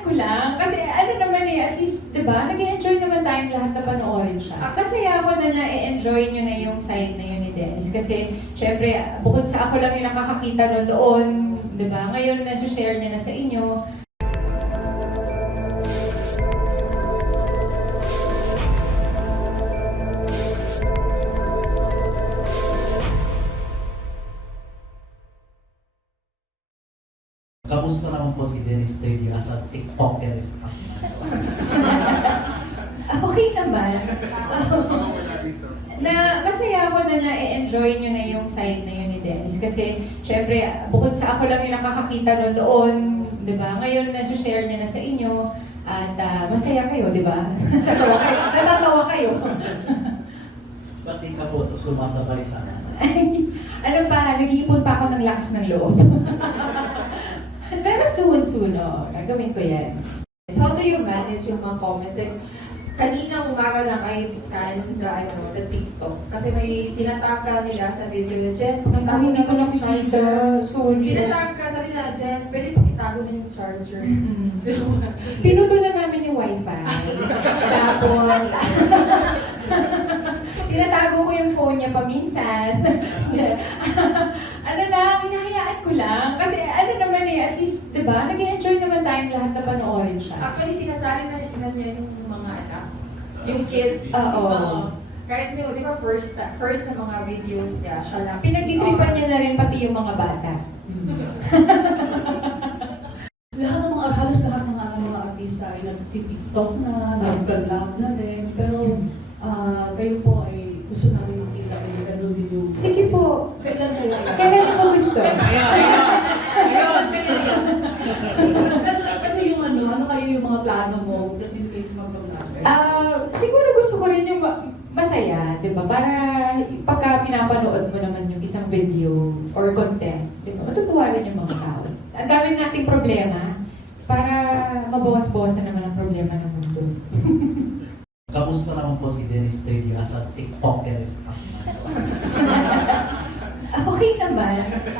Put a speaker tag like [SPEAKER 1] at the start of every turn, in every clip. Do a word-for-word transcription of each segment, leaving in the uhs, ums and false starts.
[SPEAKER 1] ko lang, kasi ano naman eh, at least, di ba, nag-enjoy naman tayong lahat na panoorin siya. Ah, masaya ako na na-enjoy nyo na yung side na yun ni Dennis. Kasi, syempre, bukod sa ako lang yung nakakakita nun doon, di ba, ngayon na-share niya na sa inyo.
[SPEAKER 2] Kamusta naman po si Dennis Trillo as a TikToker?
[SPEAKER 1] Okay naman. Na masaya ako na na-enjoy nyo na yung side na yun ni Dennis. Kasi, syempre, bukod sa ako lang yung nakakakita nun doon, di ba? Ngayon na-share niya na sa inyo. At uh, masaya kayo, di ba? Natatawa kayo. Natatawa kayo.
[SPEAKER 2] Ba't di ka po sumasabay sa
[SPEAKER 1] Ano pa, nag-iipon pa ako ng lakas ng loob. Pero soon, soon, oh, gagawin ko yan.
[SPEAKER 3] So how do you manage yung mga comments? Like, kanina umaga lang I scan the, ano, the TikTok. Kasi may tinatag ka nila sa video. Jen, pakitago
[SPEAKER 1] Hindi ko
[SPEAKER 3] naman yung
[SPEAKER 1] nakikita.
[SPEAKER 3] charger.
[SPEAKER 1] Sorry.
[SPEAKER 3] Tinatag ka, sabi nila, Jen, pwede pakitago na yung charger.
[SPEAKER 1] Mm-hmm. Pinutol na namin yung wifi. Tapos, tinatago ko yung phone niya paminsan. Ano lang, hinahayaan ko lang. Kasi ano naman eh, at least, di ba, nag-enjoy naman tayong lahat na panoorin siya.
[SPEAKER 3] Actually, sinasali na, na niya yung mga anak. Yung kids.
[SPEAKER 1] Oo.
[SPEAKER 3] Oo. Kahit nyo, di ba, first, first na mga videos niya, siya lang.
[SPEAKER 1] Pinagtitripan niya na rin pati yung mga bata.
[SPEAKER 4] Lahat ng mga, halos lahat ng mga, mga artista ay nag-tiktok na, nag-vlog na rin. Pero ah kayo po ay gusto namin makita kayo ganun din yung...
[SPEAKER 1] Sige po.
[SPEAKER 4] Kailan kayo?
[SPEAKER 1] Kailan mo gusto?
[SPEAKER 4] Ano yung ano? Ano kayo yung mga plano mo? Just in case mag-vlog.
[SPEAKER 1] Ah, siguro gusto ko rin yung ma- masaya, di ba? Para pagka pinapanood mo naman yung isang video or content, di ba? Matutuwa rin yung mga tao. Ang dami nating problema para mabawas-bawasan naman ang problema ng mundo.
[SPEAKER 2] Kamusta naman po si Dennis Trillo as a TikToker?
[SPEAKER 1] Okay naman.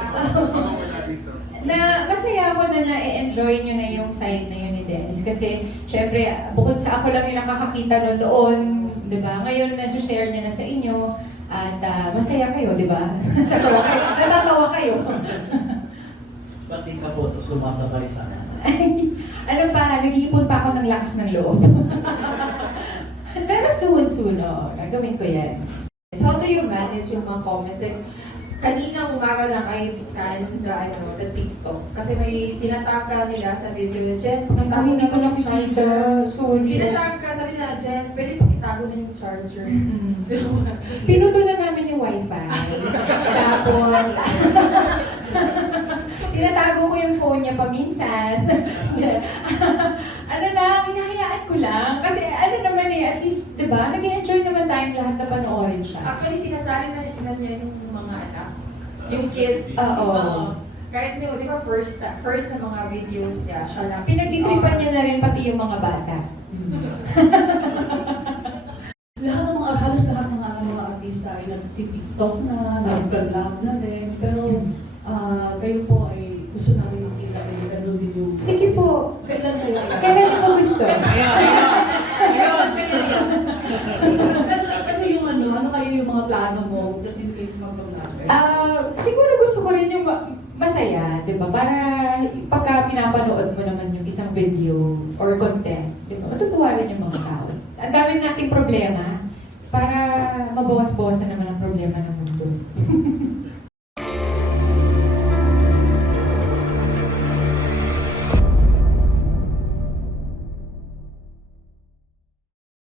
[SPEAKER 1] Na masaya ako na na-enjoy nyo na yung side na yun ni Dennis. Kasi, syempre, bukod sa ako lang yung nakakakita nun doon, di ba? Ngayon na-share niya na sa inyo. At uh, masaya kayo, di ba? Natatawa kayo. Natatawa kayo.
[SPEAKER 2] Ba't di ka po sumasabay sa
[SPEAKER 1] Ano pa, nag-iipon pa ako ng lakas ng loob. Pero soon, soon, oh, gagawin ko yan.
[SPEAKER 3] So how do you manage yung mga comments? Like, kanina umaga lang I scan the, ano, the TikTok. Kasi may tinatag ka nila sa video. Jen, pakitago
[SPEAKER 1] Hindi ko
[SPEAKER 3] naman yung
[SPEAKER 1] nakikita.
[SPEAKER 3] charger.
[SPEAKER 1] Sorry.
[SPEAKER 3] Tinatag ka, sabi nila, Jen, pwede pakitago na yung charger.
[SPEAKER 1] Mm-hmm. Pinutol na namin yung wifi. Tapos, tinatago ko yung phone niya paminsan. Ano lang, hinahayaan ko lang. Kasi ano naman eh, at least, di ba, nag-enjoy naman tayong lahat na panoorin siya.
[SPEAKER 3] Actually, sinasali na, na niya yung mga anak. Yung kids.
[SPEAKER 1] Oo.
[SPEAKER 3] Kahit nyo, di ba, first, first na mga videos niya, siya lang.
[SPEAKER 1] Pinagtitripan niya na rin pati yung mga bata.
[SPEAKER 4] Lahat ng mga, halos lahat ng mga, mga artista ay nag-tiktok na, nag-vlog na rin. Pero ah kayo po ay gusto namin makita kayo ganun din yung...
[SPEAKER 1] Sige po.
[SPEAKER 4] Kailan kayo?
[SPEAKER 1] Kailan mo gusto?
[SPEAKER 4] Ano yung ano? Ano kayo yung mga plano mo? Just in case mag-vlog.
[SPEAKER 1] Ah, siguro gusto ko rin yung ma- masaya, di ba? Para pagka pinapanood mo naman yung isang video or content, di ba? Matutuwa rin yung mga tao. Ang dami nating problema para mabawas-bawasan naman ang problema ng mundo.